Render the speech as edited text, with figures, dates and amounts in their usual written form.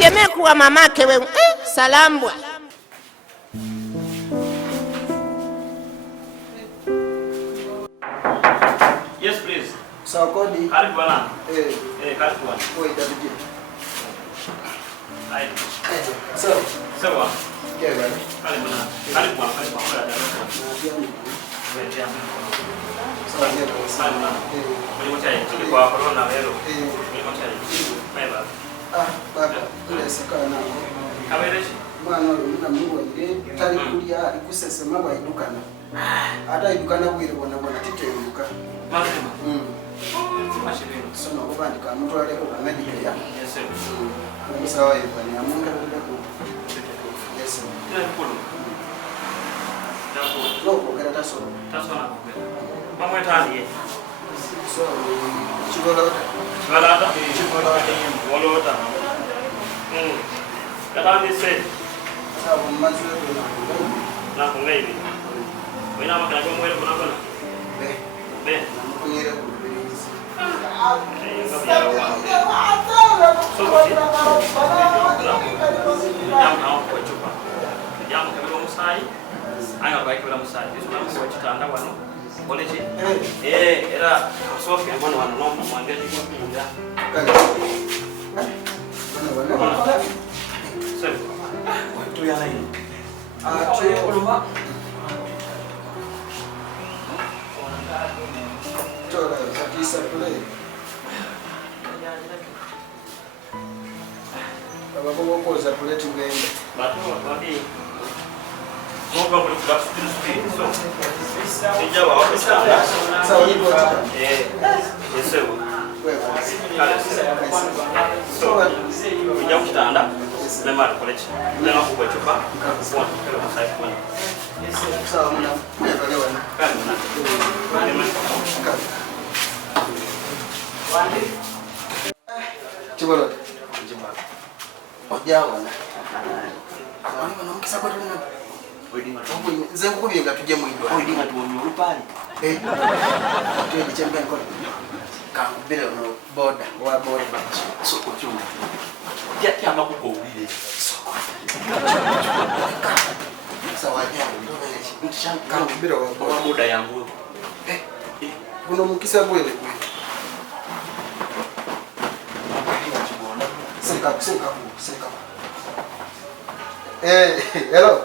Yemekuwa mamake wewe. Salambwa. Yes, please. Sawa kodi. Karibu bwana. Karibu bwana. Oi, David. Hai. Sawa. Sawa. Ndio bwana. Karibu bwana. Karibu bwana. Karibu bwana. Sawa. Sana. Mlimo chai. Tulikuwa corona leo. Mlimo chai. Bye. Baba, ile sikana. Kabereshi. Mwana na Mungu ndiye tali kulia ikusesema ba idukana. Hata idukana bwire bona tite iduka. Mazima. Mashibino. Soma kubandika mtu ale ko medical ya. Yes sir. Sawa hivyo ni amunga ndio ku. Yes sir. Ndio mkono. Loko kera taso. Taso na kwa. Mama etani. So, chigolota. Chigolota. Chigolota. Katani se. Sawa mazwe na kungai. Wena makana kwa mwele kuna kuna. Be. Kunyere ku. Jamu kabila musai, anga baik kabila musai. Itu nama buat kitanda wano, boleh sih? Era sofi mana wano nomor mangga juga pindah. Mana? Sir, itu yang lain. Coba. Coba, kisah boleh. Baba kwa za kuleta ngende. Batu wapi? Ngoba kwa kula speed so. Sija wa ofisa. Sawa hivyo. Yeso. Wewe. So, kuja kitanda. Na mara college. Na hapo chupa. Kwa kile msaifu kwa. Sawa mna. Leo na. Karibu na. Wandi. Chibolo. Ojawa na. Mwana mkisa kwa tuna. Wedi matombo zengo kubyenga tuje mwidwa. Wedi matuonyo rupali. Tuje chembe kwa. Kangu bila no boda wa boda. Soko chuma. Kia makuko ubile. Soko. Sawa jamu ndo vile. Kangu bila wa boda yangu. Kuna mkisa kweli kweli. Seka. Hello.